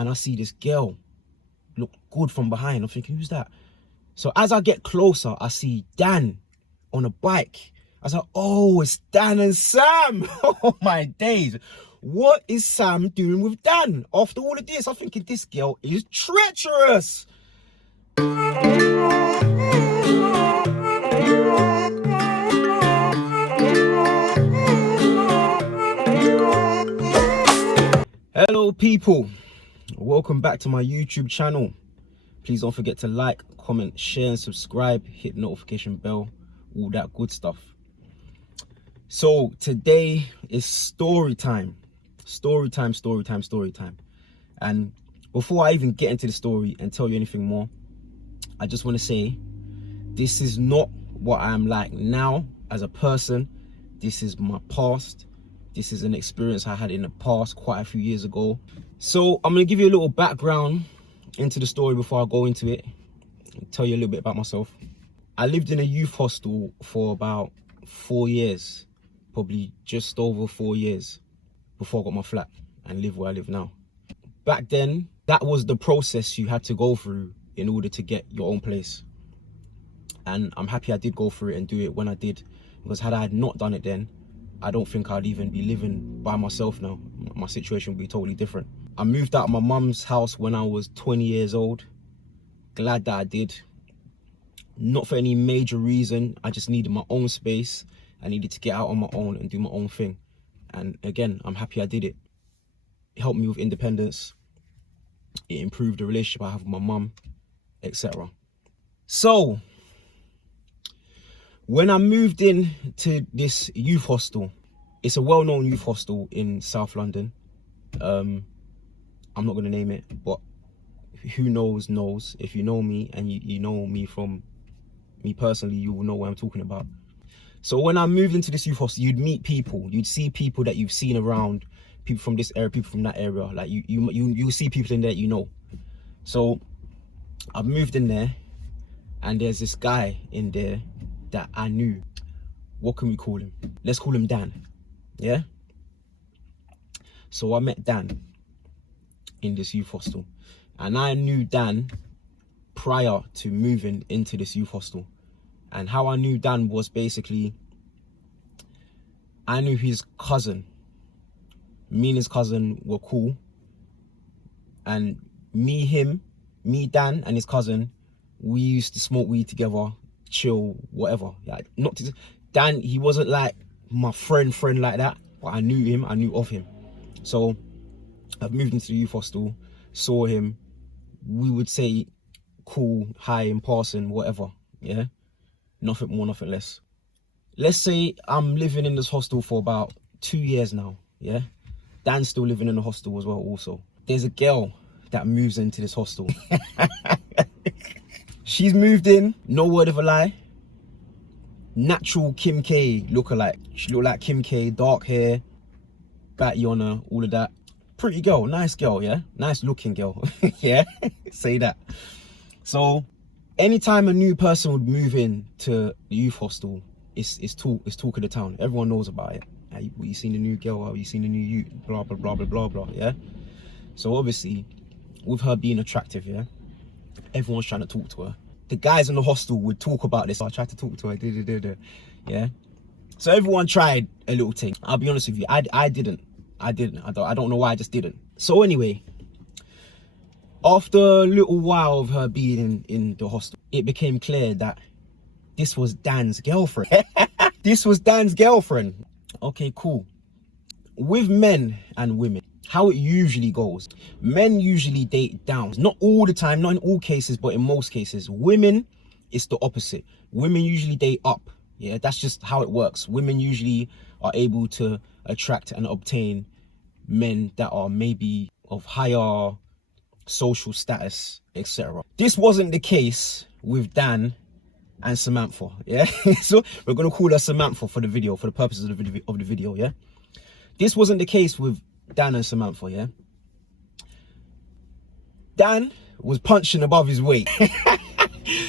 and I see this girl look good from behind. I'm thinking, who's that? So as I get closer, I see Dan on a bike. I was like, oh, it's Dan and Sam. Oh my days. What is Sam doing with Dan? After all of this, I'm thinking this girl is treacherous. Hello people, welcome back to my YouTube channel. Please don't forget to like, comment, share and subscribe, hit the notification bell, all that good stuff. So today is story time. And before I even get into the story and tell you anything more, I just want to say this is not what I'm like now as a person. This is my past. This is an experience I had in the past quite a few years ago. So I'm going to give you a little background into the story before I go into it and tell you a little bit about myself. I lived in a youth hostel for about 4 years, probably just over 4 years before I got my flat and live where I live now. Back then, that was the process you had to go through in order to get your own place. And I'm happy I did go through it and do it when I did, because had I not done it then, I don't think I'd even be living by myself now. My situation would be totally different. I moved out of my mum's house when I was 20 years old. Glad that I did. Not for any major reason. I just needed my own space. I needed to get out on my own and do my own thing. And again, I'm happy I did it. It helped me with independence. It improved the relationship I have with my mum, etc. So, when I moved in to this youth hostel, it's a well-known youth hostel in South London. I'm not going to name it, but who knows. If you know me and you know me from me personally, you will know what I'm talking about. So when I moved into this youth hostel, you'd meet people. You'd see people that you've seen around, people from this area, people from that area. Like you see people in there you know. So I've moved in there, and there's this guy in there that I knew. What can we call him? Let's call him Dan. Yeah? So I met Dan in this youth hostel, and I knew Dan prior to moving into this youth hostel. And how I knew Dan was basically, I knew his cousin. Me and his cousin were cool, and me, Dan and his cousin, we used to smoke weed together, chill, whatever. Like, not to Dan, he wasn't like my friend like that, but I knew him, I knew of him. So I've moved into the youth hostel, saw him, we would say cool, hi in passing, whatever. Yeah, nothing more, nothing less. Let's say I'm living in this hostel for about 2 years now. Yeah, Dan's still living in the hostel as well. Also, there's a girl that moves into this hostel. She's moved in, no word of a lie. Natural Kim K lookalike. She looked like Kim K, dark hair, batty on her, all of that. Pretty girl, nice girl, yeah? Nice looking girl, yeah? Say that. So, anytime a new person would move in to the youth hostel, it's talk of the town. Everyone knows about it. Hey, you seen the new girl, have you seen the new youth, blah, blah, blah, blah, blah, blah, yeah? So obviously, with her being attractive, yeah? Everyone's trying to talk to her. The guys in the hostel would talk about this. I tried to talk to her, yeah. So everyone tried a little thing. I'll be honest with you, I didn't. I don't know why I just didn't. So anyway, after a little while of her being in the hostel, it became clear that this was Dan's girlfriend. This was Dan's girlfriend. Okay, cool. With men and women, how it usually goes, men usually date down. Not all the time, not in all cases, but in most cases. Women, it's the opposite. Women usually date up. Yeah, that's just how it works. Women usually are able to attract and obtain men that are maybe of higher social status, etc. This wasn't the case with Dan and Samantha, yeah? So we're gonna call her Samantha for the video, for the purposes of the video, yeah? This wasn't the case with Dan and Samantha, yeah? Dan was punching above his weight,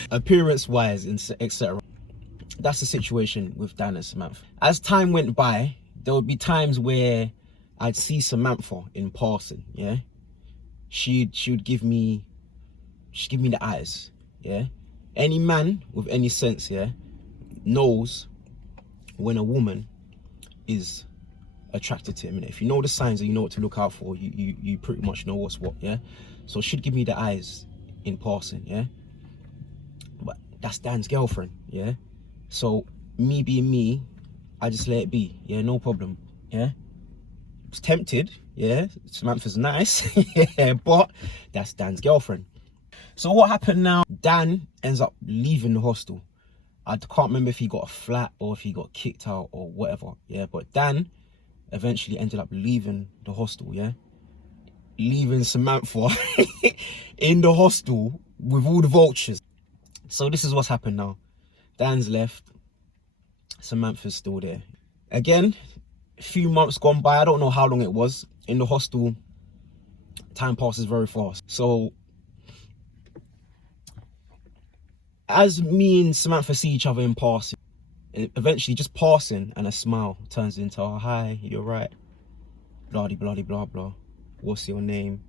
appearance-wise, etc. That's the situation with Dan and Samantha. As time went by, there would be times where I'd see Samantha in passing, yeah? she'd give me the eyes, yeah. Any man with any sense, yeah, knows when a woman is attracted to him. And if you know the signs and you know what to look out for, you pretty much know what's what, yeah. So she'd give me the eyes in passing, yeah. But that's Dan's girlfriend, yeah. So me being me, I just let it be, yeah, no problem, yeah. Was tempted, yeah. Samantha's nice, yeah, but that's Dan's girlfriend. So what happened now? Dan ends up leaving the hostel. I can't remember if he got a flat or if he got kicked out or whatever, yeah. But Dan eventually ended up leaving the hostel, yeah. Leaving Samantha in the hostel with all the vultures. So this is what's happened now. Dan's left, Samantha's still there. Again, a few months gone by, I don't know how long it was. In the hostel, time passes very fast. So as me and Samantha see each other in passing, eventually just passing, and a smile turns into, oh, hi, you're right, blah blah blah blah, what's your name,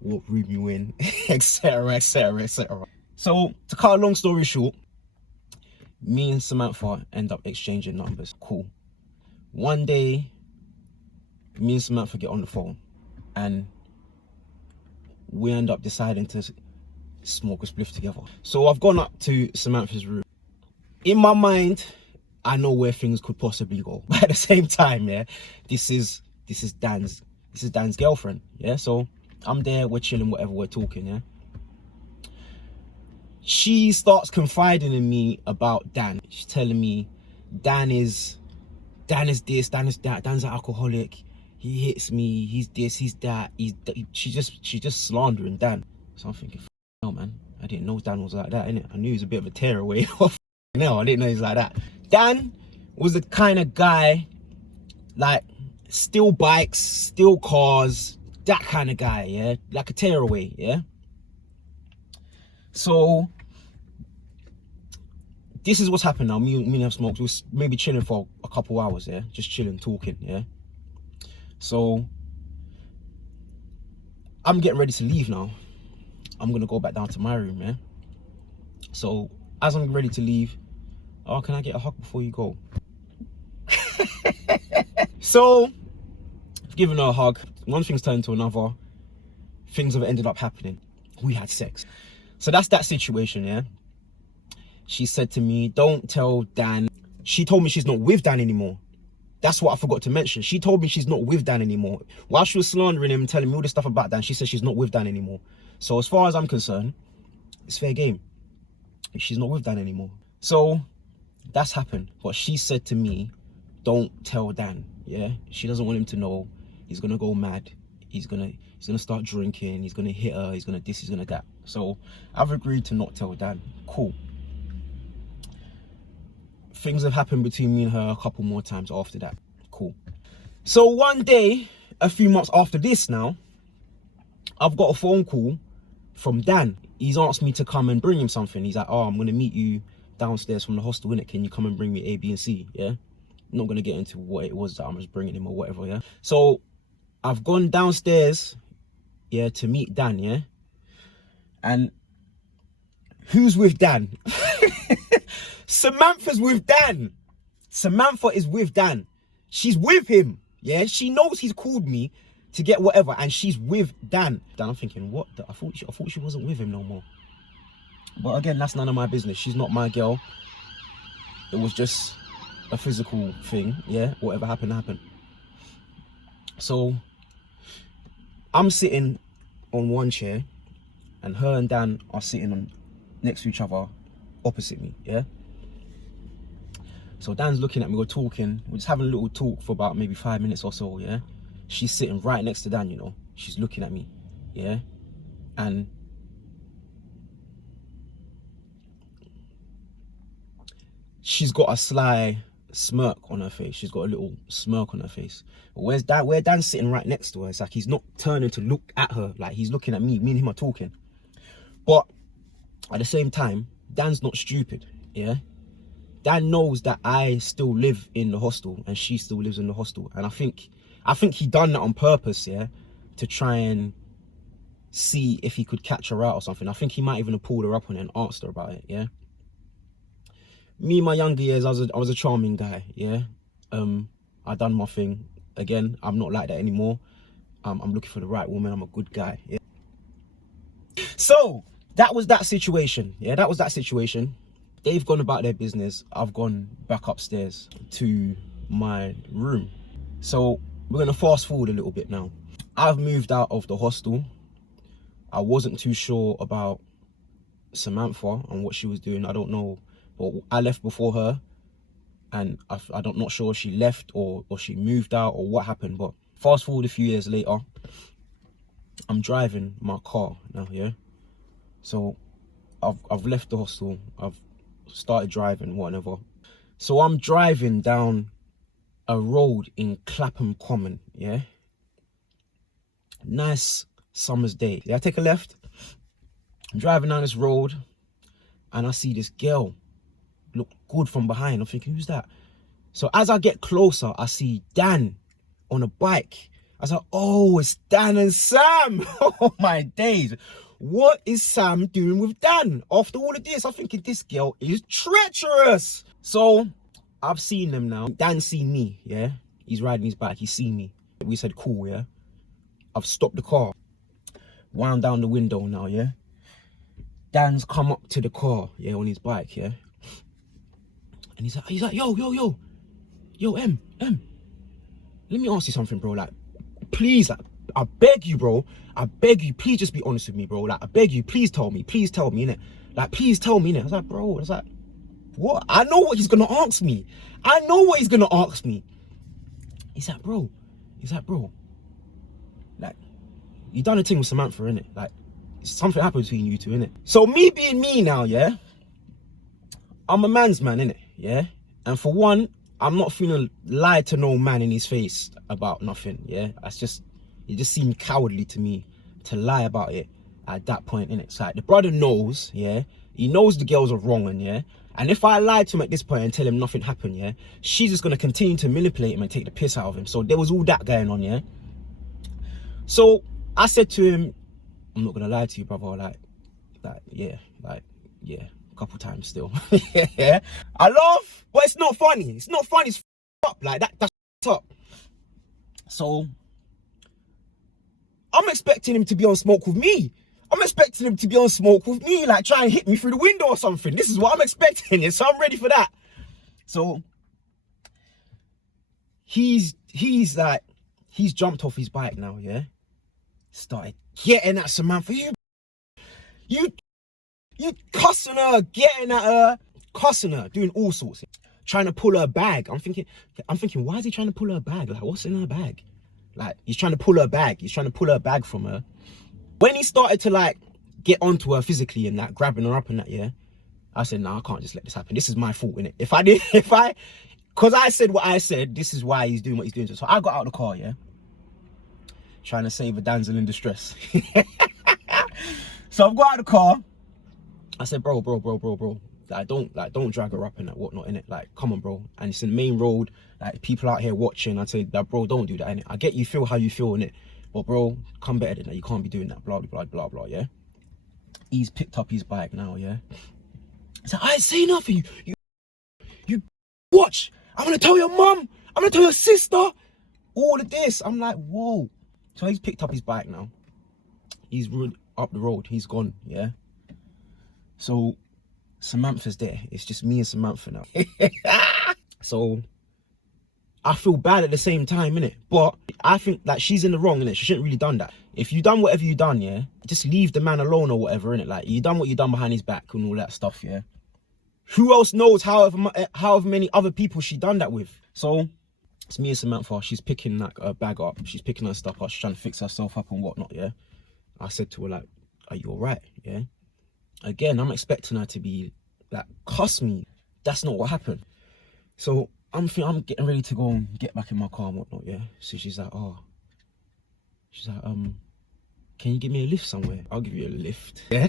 what room you in, etc etc etc. So to cut a long story short, me and Samantha end up exchanging numbers. Cool. One day, me and Samantha get on the phone and we end up deciding to smoke a spliff together. So I've gone up to Samantha's room. In my mind, I know where things could possibly go, but at the same time, yeah, this is Dan's girlfriend, yeah. So I'm there, we're chilling, whatever, we're talking, yeah. She starts confiding in me about Dan. She's telling me Dan is this, Dan is that, Dan's an alcoholic, he hits me, he's this, he's that, she's just slandering Dan. So I'm thinking, no man, I didn't know Dan was like that, innit? I knew he was a bit of a tearaway. No, I didn't know he was like that. Dan was the kind of guy, like, steal bikes, steal cars, that kind of guy, yeah? Like a tearaway, yeah? So this is what's happened now. Me and have smoked. We was maybe chilling for a couple hours, yeah? Just chilling, talking, yeah? So I'm getting ready to leave now. I'm gonna go back down to my room, yeah? So as I'm ready to leave, oh, can I get a hug before you go? So I've given her a hug. One thing's turned to another. Things have ended up happening. We had sex. So that's that situation, yeah? She said to me, don't tell Dan. She told me she's not with Dan anymore. That's what I forgot to mention. She told me she's not with Dan anymore. While she was slandering him and telling me all this stuff about Dan, she said she's not with Dan anymore. So as far as I'm concerned, it's fair game. She's not with Dan anymore. So that's happened. But she said to me, don't tell Dan, yeah? She doesn't want him to know. He's gonna go mad. He's gonna start drinking. He's gonna hit her. He's gonna this, he's gonna that. So I've agreed to not tell Dan. Cool. Things have happened between me and her a couple more times after that. Cool. So one day, a few months after this now, I've got a phone call from Dan. He's asked me to come and bring him something. He's like, oh, I'm gonna meet you downstairs from the hostel, innit? Can you come and bring me A, B, and C, yeah? I'm not gonna get into what it was that I was bringing him or whatever, yeah? So I've gone downstairs, yeah, to meet Dan, yeah? And who's with Dan? Samantha's with Dan. Samantha is with Dan. She's with him, yeah? She knows he's called me to get whatever, and she's with Dan. Dan, I'm thinking, what? I thought she wasn't with him no more. But again, that's none of my business. She's not my girl. It was just a physical thing, yeah? Whatever happened, happened. So I'm sitting on one chair, and her and Dan are sitting on next to each other, opposite me, yeah? So Dan's looking at me, we're talking, we're just having a little talk for about maybe 5 minutes or so, yeah? She's sitting right next to Dan, you know? She's looking at me, yeah? And she's got a sly smirk on her face. She's got a little smirk on her face. But where Dan's sitting right next to her, it's like he's not turning to look at her, like he's looking at me. Me and him are talking. But at the same time, Dan's not stupid, yeah? Dan knows that I still live in the hostel and she still lives in the hostel. And I think he done that on purpose, yeah? To try and see if he could catch her out or something. I think he might even have pulled her up on it and asked her about it, yeah. Me in my younger years, I was a charming guy, yeah. I done my thing. Again, I'm not like that anymore. I'm looking for the right woman. I'm a good guy, yeah. So that was that situation, yeah. That was that situation. They've gone about their business. I've gone back upstairs to my room. So we're gonna fast forward a little bit now. I've moved out of the hostel. I wasn't too sure about Samantha and what she was doing. I don't know, but I left before her, and I'm not sure if she left or she moved out or what happened. But fast forward a few years later, I'm driving my car now, yeah. So I've left the hostel. I've started driving, whatever. So I'm driving down a road in Clapham Common, yeah. Nice summer's day. Yeah, I take a left. I'm driving down this road and I see this girl look good from behind. I'm thinking, who's that? So as I get closer, I see Dan on a bike. I was like, oh, it's Dan and Sam. Oh my days. What is Sam doing with Dan? After all of this, I'm thinking this girl is treacherous. So I've seen them now. Dan's seen me, yeah. He's riding his bike, he's seen me. We said, cool, yeah. I've stopped the car. Wound down the window now, yeah. Dan's come up to the car, yeah, on his bike, yeah. And he's like, yo, M, let me ask you something, bro. Like, please, like, I beg you, bro. I beg you, please just be honest with me, bro. Like, I beg you, please tell me, innit? Like, please tell me, innit? I was like, bro, what? I know what he's gonna ask me. He's like, bro, like, you done a thing with Samantha, innit? Like, something happened between you two, innit? So me being me now, yeah, I'm a man's man, innit? Yeah? And for one, I'm not finna lie to no man in his face about nothing, yeah? It just seemed cowardly to me to lie about it at that point, innit? It's like, the brother knows, yeah? He knows the girls are wrong, and yeah? And if I lied to him at this point and tell him nothing happened, yeah? She's just gonna continue to manipulate him and take the piss out of him. So there was all that going on, yeah? So I said to him, I'm not gonna lie to you, brother, yeah, a couple times still. Yeah, I laugh, but it's not funny. It's up like that. That's up. So I'm expecting him to be on smoke with me. Like try and hit me through the window or something. This is what I'm expecting, so I'm ready for that. So he's jumped off his bike now, yeah. Started getting at Samantha. You cussing her, getting at her, cussing her, doing all sorts, trying to pull her bag. I'm thinking, why is he trying to pull her bag? Like, what's in her bag? Like, he's trying to pull her bag. He's trying to pull her bag from her. When he started to like get onto her physically and that, grabbing her up and that, yeah, I said, nah, I can't just let this happen. This is my fault, innit? Because I said what I said, this is why he's doing what he's doing. So I got out of the car, yeah, trying to save a damsel in distress. So I've got out of the car. I said, bro, like, don't drag her up and that whatnot, innit? Like, come on, bro. And it's in the main road, like, people out here watching. I said, like, bro, don't do that, innit? I get you feel how you feel, innit? But bro, come better than that. You can't be doing that, blah, blah, blah, blah, yeah? He's picked up his bike now, yeah? He's like, I ain't say nothing. You watch. I'm gonna tell your mum. I'm gonna tell your sister. All of this. I'm like, whoa. So he's picked up his bike now. He's up the road. He's gone, yeah? So Samantha's there. It's just me and Samantha now. So I feel bad at the same time, innit? But I think that she's in the wrong, innit? She shouldn't really done that. If you done whatever you done, yeah, just leave the man alone or whatever, innit? Like, you done what you done behind his back and all that stuff, yeah? Who else knows however many other people she done that with? So it's me and Samantha. She's picking like her bag up. She's picking her stuff up. She's trying to fix herself up and whatnot, yeah? I said to her, like, are you all right, yeah? Again, I'm expecting her to be like, cuss me. That's not what happened. So I'm getting ready to go and get back in my car and whatnot, yeah? So she's like, can you give me a lift somewhere? I'll give you a lift. Yeah.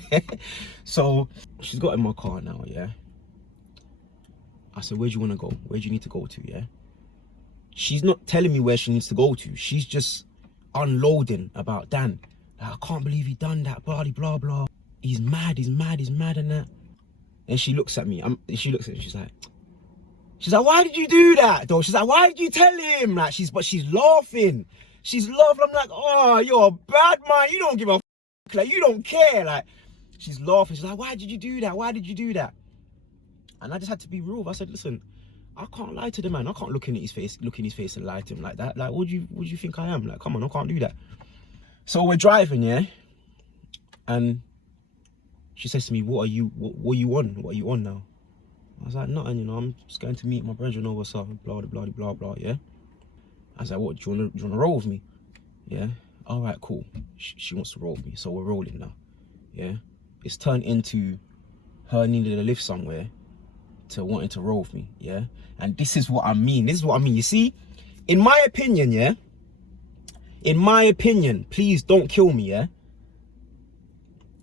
So she's got in my car now, yeah? I said, where do you want to go? Where do you need to go to, yeah? She's not telling me where she needs to go to. She's just unloading about Dan. Like, I can't believe he done that, blah, blah, blah. He's mad and that. And she looks at me, she's like, why did you do that, though? She's like, why did you tell him? Like, she's laughing. She's laughing. I'm like, oh, you're a bad man. You don't give a f***. Like, you don't care. Like, she's laughing. She's like, why did you do that? Why did you do that? And I just had to be real. I said, listen, I can't lie to the man. I can't look in his face and lie to him like that. Like, what do you think I am? Like, come on, I can't do that. So we're driving, yeah? And she says to me, what are you on? What are you on now? I was like, nothing, you know, I'm just going to meet my brethren over something, blah, blah, blah, blah, yeah? I was like, what, do you want to roll with me? Yeah? All right, cool. She wants to roll with me, so we're rolling now, yeah? It's turned into her needing a lift somewhere to wanting to roll with me, yeah? And this is what I mean. You see, in my opinion, yeah? In my opinion, please don't kill me, yeah?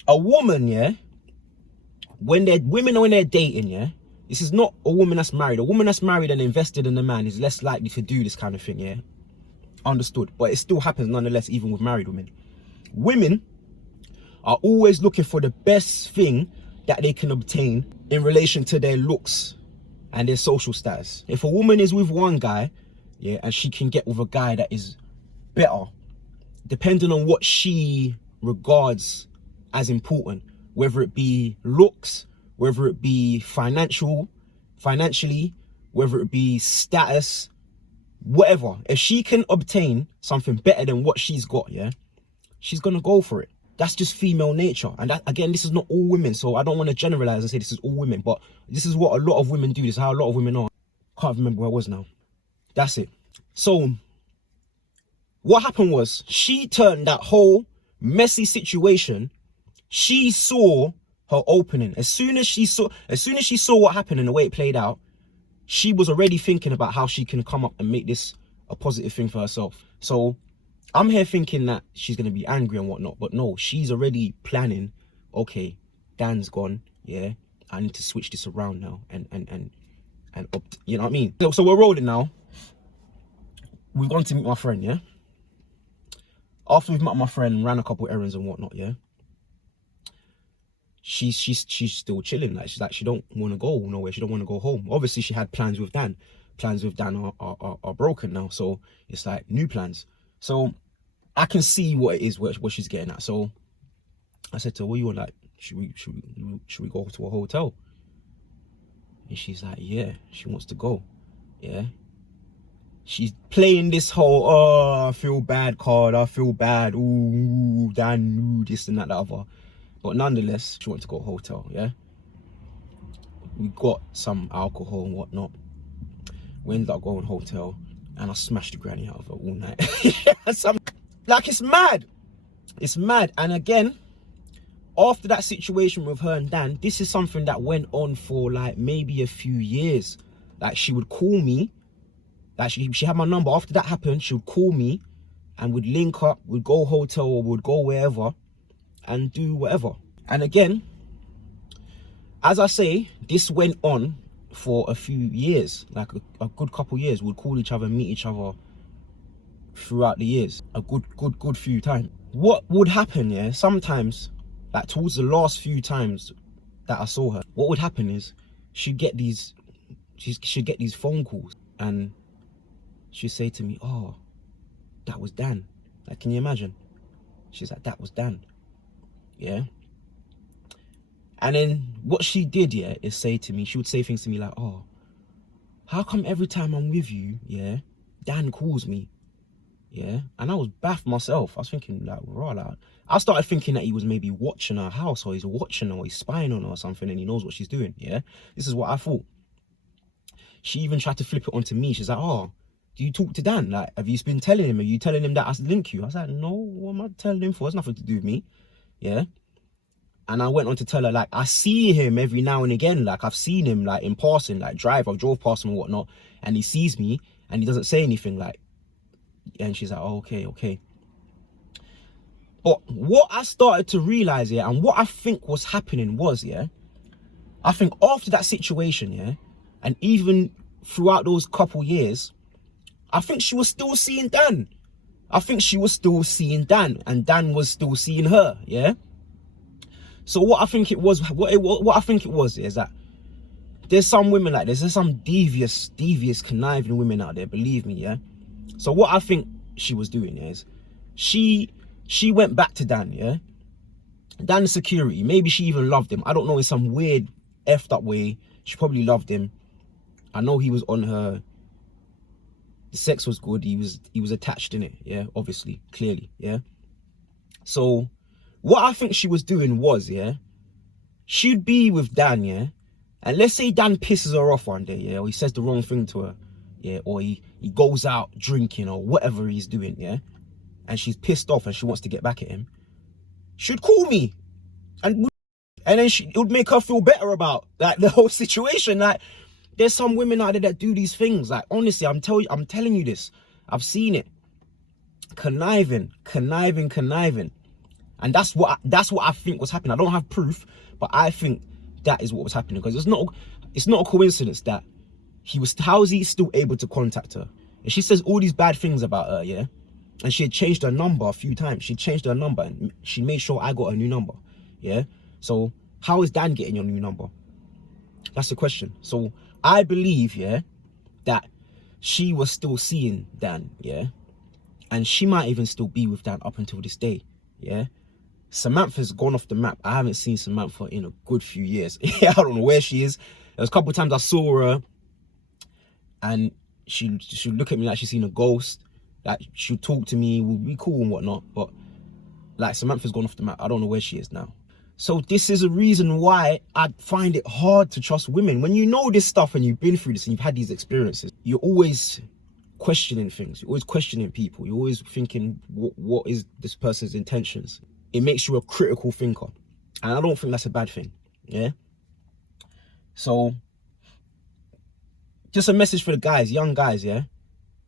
A woman, yeah? When they're dating, yeah? This is not a woman that's married. A woman that's married and invested in a man is less likely to do this kind of thing, yeah? Understood. But it still happens nonetheless, even with married women. Women are always looking for the best thing that they can obtain in relation to their looks and their social status. If a woman is with one guy, yeah, and she can get with a guy that is better, depending on what she regards as important, whether it be looks, whether it be financially, whether it be status, whatever. If she can obtain something better than what she's got, yeah, she's gonna go for it. That's just female nature. And that, again, this is not all women, so I don't want to generalize and say this is all women, but this is what a lot of women do. This is how a lot of women are. Can't remember where I was now. That's it. So what happened was, she turned that whole messy situation, she saw her opening. As soon as she saw what happened and the way it played out, she was already thinking about how she can come up and make this a positive thing for herself. So I'm here thinking that she's going to be angry and whatnot, but no, she's already planning, okay, Dan's gone, yeah, I need to switch this around now and you know what I mean? So we're rolling now. We've gone to meet my friend, yeah? After we've met my friend, ran a couple errands and whatnot, yeah? She's still chilling. Like, she's like, she don't want to go nowhere. She don't want to go home. Obviously, she had plans with Dan. Plans with Dan are broken now. So it's like new plans. So I can see what it is, what she's getting at. So I said to her, what you want? Like, should we go to a hotel? And she's like, yeah, she wants to go. Yeah. She's playing this whole, oh, I feel bad card. I feel bad. Ooh, Dan, ooh, this and that, the other. But nonetheless, she went to go to a hotel, yeah? We got some alcohol and whatnot. We ended up going to a hotel and I smashed the granny out of her all night. Like, it's mad. It's mad. And again, after that situation with her and Dan, this is something that went on for like maybe a few years. Like, she would call me. Like, she had my number. After that happened, she would call me and we'd link up, we'd go hotel or we'd go wherever and do whatever. And again, as I say, this went on for a few years, like a good couple years. We'd call each other, meet each other throughout the years, a good few times. What would happen, yeah, sometimes, like towards the last few times that I saw her, what would happen is she'd get these phone calls and she'd say to me, oh, that was Dan. Like, can you imagine? She's like, that was Dan. Yeah. And then what she did, yeah, is say to me, she would say things to me like, oh, how come every time I'm with you, yeah, Dan calls me, yeah? And I was baffed myself. I was thinking like, raw, like, I started thinking that he was maybe watching her house, or he's watching her, or he's spying on her or something, and he knows what she's doing, yeah? This is what I thought. She even tried to flip it onto me. She's like, oh, do you talk to Dan? Like, have you been telling him? Are you telling him that I link you? I was like, no, what am I telling him for? It's nothing to do with me, yeah? And I went on to tell her, like, I see him every now and again. Like, I've seen him, like, in passing, like, I've drove past him and whatnot. And he sees me and he doesn't say anything, like, and she's like, oh, okay. But what I started to realize, yeah, and what I think was happening was, yeah, I think after that situation, yeah, and even throughout those couple years, I think she was still seeing Dan. I think she was still seeing Dan, and Dan was still seeing her, yeah? So what I think it was, what I think it was is that there's some women like this. There's some devious, conniving women out there, believe me, yeah? So what I think she was doing is, she went back to Dan, yeah? Dan's security, maybe she even loved him. I don't know, in some weird, effed up way. She probably loved him. I know he was on her. The sex was good. He was attached in it, yeah? Obviously, clearly, yeah? So what I think she was doing was, yeah, she'd be with Dan, yeah, and let's say Dan pisses her off one day, yeah, or he says the wrong thing to her, yeah, or he goes out drinking or whatever he's doing, yeah, and she's pissed off and she wants to get back at him, she'd call me, and then it would make her feel better about like the whole situation. Like, there's some women out there that do these things. Like, honestly, I'm telling you this. I've seen it. Conniving. And that's what I think was happening. I don't have proof, but I think that is what was happening, because it's not a coincidence that how is he still able to contact her? And she says all these bad things about her, yeah? And she had changed her number a few times. She changed her number and she made sure I got a new number, yeah? So how is Dan getting your new number? That's the question. So I believe, yeah, that she was still seeing Dan, yeah? And she might even still be with Dan up until this day, yeah? Samantha's gone off the map. I haven't seen Samantha in a good few years. I don't know where she is. There was a couple of times I saw her and she'd look at me like she's seen a ghost. Like, she'd talk to me, we'd be cool and whatnot. But like, Samantha's gone off the map. I don't know where she is now. So this is a reason why I find it hard to trust women. When you know this stuff and you've been through this and you've had these experiences, you're always questioning things. You're always questioning people. You're always thinking, what is this person's intentions? It makes you a critical thinker. And I don't think that's a bad thing, yeah? So, just a message for the guys, young guys, yeah?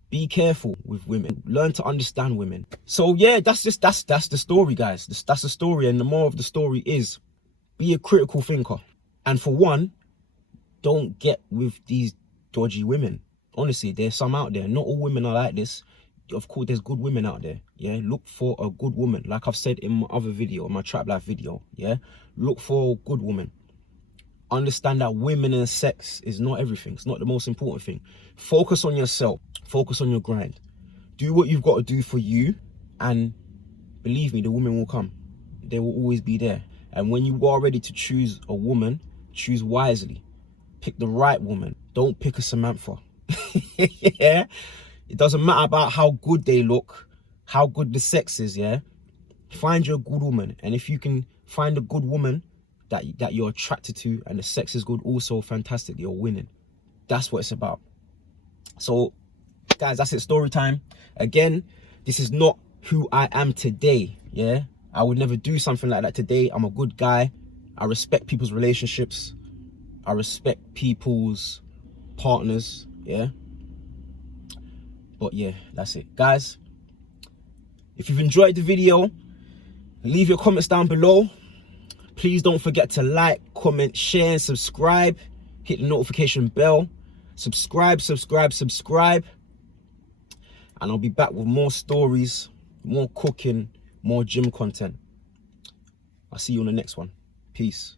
Be careful with women. Learn to understand women. So, yeah, that's the story, guys. That's the story, and the moral of the story is, be a critical thinker. And for one, don't get with these dodgy women. Honestly, there's some out there. Not all women are like this. Of course, there's good women out there, yeah? Look for a good woman. Like I've said in my other video, my Trap Life video, yeah? Look for a good woman. Understand that women and sex is not everything. It's not the most important thing. Focus on yourself. Focus on your grind. Do what you've got to do for you, and believe me, the women will come. They will always be there. And when you are ready to choose a woman, choose wisely. Pick the right woman. Don't pick a Samantha. Yeah? It doesn't matter about how good they look, how good the sex is, yeah? Find you a good woman. And if you can find a good woman that you're attracted to and the sex is good, also fantastic, you're winning. That's what it's about. So, guys, that's it, story time. Again, this is not who I am today, yeah? I would never do something like that today. I'm a good guy. I respect people's relationships. I respect people's partners, yeah? But yeah, that's it, guys. If you've enjoyed the video, leave your comments down below. Please don't forget to like, comment, share, and subscribe. Hit the notification bell. Subscribe. And I'll be back with more stories, more cooking, more gym content. I'll see you on the next one. Peace.